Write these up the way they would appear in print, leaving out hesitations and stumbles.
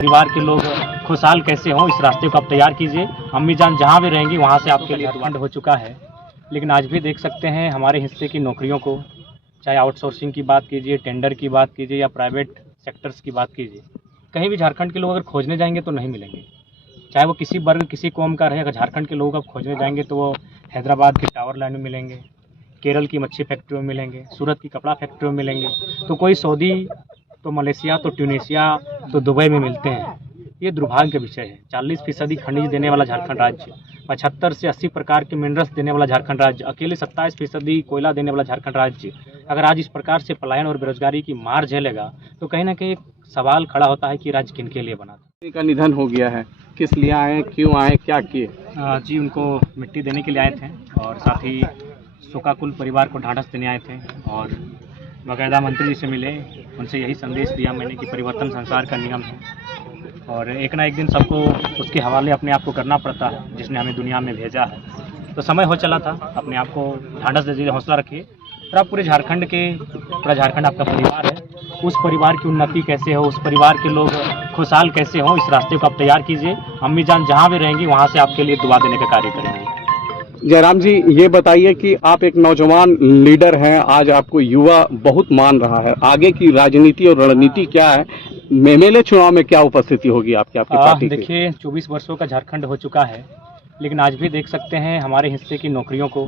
परिवार के लोग खुशहाल कैसे हों, इस रास्ते को आप तैयार कीजिए। अम्मी जान जहाँ भी रहेंगी वहाँ से आपके लिए दुआ हो चुका है। लेकिन आज भी देख सकते हैं हमारे हिस्से की नौकरियों को, चाहे आउटसोर्सिंग की बात कीजिए, टेंडर की बात कीजिए या प्राइवेट सेक्टर्स की बात कीजिए, कहीं भी झारखंड के लोग अगर खोजने जाएंगे तो नहीं मिलेंगे। चाहे वो किसी वर्ग किसी कौम का रहे, अगर झारखंड के लोग आप खोजने जाएंगे तो वो हैदराबाद की टावर लाइन में मिलेंगे, केरल की मच्छी फैक्ट्री में मिलेंगे, सूरत की कपड़ा फैक्ट्री में मिलेंगे, तो कोई सऊदी, तो मलेशिया, तो ट्यूनीशिया, तो दुबई में मिलते हैं। ये दुर्भाग्य का विषय है। 40% खनिज देने वाला झारखंड राज्य, 75 से 80 प्रकार के मिनरल्स देने वाला झारखंड राज्य, अकेले 27% कोयला देने वाला झारखंड राज्य अगर आज इस प्रकार से पलायन और बेरोजगारी की मार झेलेगा तो कहीं ना कहीं एक सवाल खड़ा होता है कि राज्य किनके लिए बना था। का निधन हो गया है, किस लिए आए, क्यों आए, क्या किए? जी, उनको मिट्टी देने के लिए आए थे और साथ ही शोकाकुल परिवार को ढांढस देने आए थे और बाकायदा मंत्री जी से मिले, उनसे यही संदेश दिया मैंने कि परिवर्तन संसार का नियम है और एक ना एक दिन सबको उसके हवाले अपने आप को करना पड़ता है जिसने हमें दुनिया में भेजा है। तो समय हो चला था, अपने आप को ढांढस दे दीजिए, हौसला रखिए और आप पूरा झारखंड आपका परिवार है, उस परिवार की उन्नति कैसे हो, उस परिवार के लोग खुशहाल कैसे हों, इस रास्ते को आप तैयार कीजिए। अम्मी जान जहाँ भी रहेंगी वहाँ से आपके लिए दुआ देने का कार्य करेंगे। जयराम जी, ये बताइए कि आप एक नौजवान लीडर हैं, आज आपको युवा बहुत मान रहा है, आगे की राजनीति और रणनीति क्या है? एमएलए चुनाव में क्या उपस्थिति होगी आपकी पार्टी की? देखिए, 24 वर्षों का झारखंड हो चुका है, लेकिन आज भी देख सकते हैं हमारे हिस्से की नौकरियों को,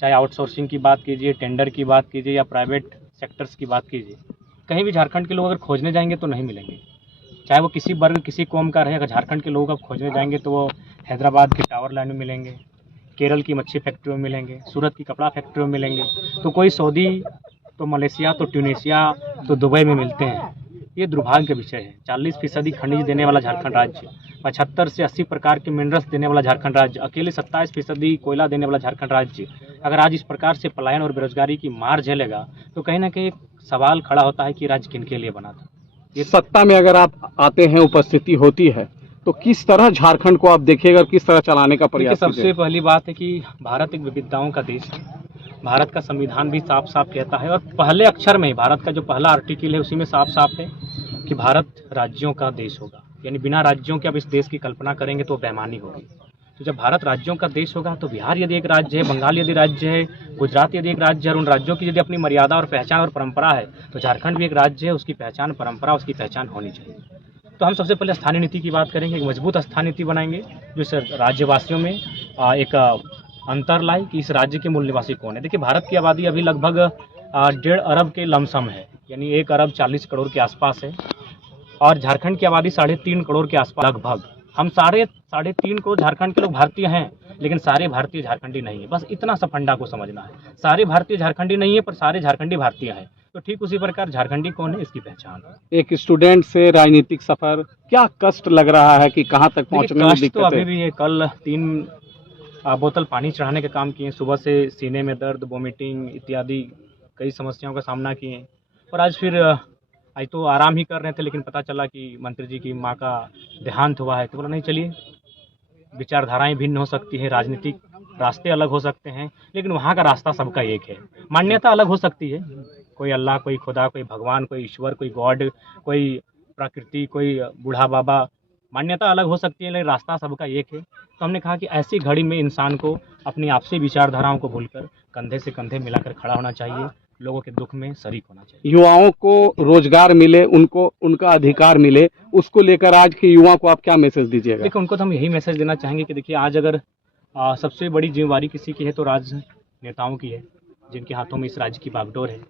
चाहे आउटसोर्सिंग की बात कीजिए, टेंडर की बात कीजिए या प्राइवेट सेक्टर्स की बात कीजिए, कहीं भी झारखंड के लोग अगर खोजने जाएंगे तो नहीं मिलेंगे। चाहे वो किसी वर्ग किसी कौम का रहे, अगर झारखंड के लोग आप खोजने जाएंगे तो वो हैदराबाद की टावर लाइन में मिलेंगे, केरल की मच्छी फैक्ट्री में मिलेंगे, सूरत की कपड़ा फैक्ट्री में मिलेंगे, तो कोई सऊदी, तो मलेशिया, तो ट्यूनीशिया, तो दुबई में मिलते हैं। ये दुर्भाग्य का विषय है। 40% खनिज देने वाला झारखंड राज्य, 75 से 80 प्रकार के मिनरल्स देने वाला झारखंड राज्य, अकेले 27% कोयला देने वाला झारखंड राज्य अगर आज इस प्रकार से पलायन और बेरोजगारी की मार झेलेगा तो कहीं ना कहीं एक सवाल खड़ा होता है कि राज्य किनके लिए बना था। ये सत्ता में अगर आप आते हैं, उपस्थिति होती है, तो किस तरह झारखंड को आप देखिएगा, किस तरह चलाने का प्रयास? सबसे पहली बात है कि भारत एक विविधताओं का देश है। भारत का संविधान भी साफ साफ कहता है और पहले अक्षर में भारत का जो पहला आर्टिकल है उसी में साफ साफ है कि भारत राज्यों का देश होगा, यानी बिना राज्यों के अब इस देश की कल्पना करेंगे तो बेईमानी होगी। तो जब भारत राज्यों का देश होगा तो बिहार यदि एक राज्य है, बंगाल यदि राज्य है, गुजरात यदि एक राज्य है और उन राज्यों की यदि अपनी मर्यादा और पहचान और परंपरा है तो झारखंड भी एक राज्य है, उसकी पहचान, परंपरा, उसकी पहचान होनी चाहिए। तो हम सबसे पहले स्थानीय नीति की बात करेंगे, एक मजबूत स्थानीय नीति बनाएंगे जो इस राज्यवासियों में एक अंतर लाए कि इस राज्य के मूल निवासी कौन है। देखिए, भारत की आबादी अभी लगभग 1.5 अरब के लमसम है, यानी 1 अरब 40 करोड़ के आसपास है और झारखंड की आबादी 3.5 करोड़ के आसपास लगभग। हम साढ़े 3.5 करोड़ झारखंड के लोग भारतीय हैं, लेकिन सारे भारतीय झारखंडी नहीं है। बस इतना सा फंडा को समझना है, सारे भारतीय झारखंडी नहीं है पर सारे झारखंडी भारतीय हैं। तो ठीक उसी प्रकार झारखंडी कौन है इसकी पहचान। एक स्टूडेंट से राजनीतिक सफर, क्या कष्ट लग रहा है कि कहाँ तक पहुँचने में दिक्कत तो अभी भी है। कल 3 बोतल पानी चढ़ाने का काम किए, सुबह से सीने में दर्द, वोमिटिंग इत्यादि कई समस्याओं का सामना किए और आज फिर आज तो आराम ही कर रहे थे, लेकिन पता चला कि मंत्री जी की माँ का देहांत हुआ है। तो बोला नहीं, चलिए, विचारधाराएं भिन्न हो सकती हैं, राजनीतिक रास्ते अलग हो सकते हैं, लेकिन वहाँ का रास्ता सबका एक है। मान्यता अलग हो सकती है, कोई अल्लाह, कोई खुदा, कोई भगवान, कोई ईश्वर, कोई गॉड, कोई प्रकृति, कोई बूढ़ा बाबा, मान्यता अलग हो सकती है लेकिन रास्ता सबका एक है। तो हमने कहा कि ऐसी घड़ी में इंसान को अपनी आपसी विचारधाराओं को भूलकर कंधे से कंधे मिलाकर खड़ा होना चाहिए, लोगों के दुख में शरीक होना चाहिए। युवाओं को रोजगार मिले, उनको उनका अधिकार मिले, उसको लेकर आज के युवाओं को आप क्या मैसेज दीजिएगा? देखिए, उनको तो हम यही मैसेज देना चाहेंगे कि देखिए, आज अगर सबसे बड़ी जिम्मेवारी किसी की है तो राजनेताओं की है, जिनके हाथों में इस राज्य की बागडोर है,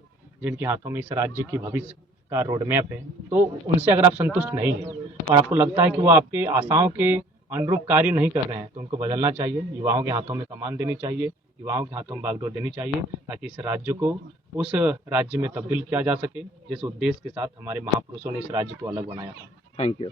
जिनके हाथों में इस राज्य की भविष्य का रोड मैप है। तो उनसे अगर आप संतुष्ट नहीं हैं और आपको लगता है कि वो आपके आशाओं के अनुरूप कार्य नहीं कर रहे हैं तो उनको बदलना चाहिए। युवाओं के हाथों में कमान देनी चाहिए, युवाओं के हाथों में बागडोर देनी चाहिए, ताकि इस राज्य को उस राज्य में तब्दील किया जा सके जिस उद्देश्य के साथ हमारे महापुरुषों ने इस राज्य को अलग बनाया था। Thank you.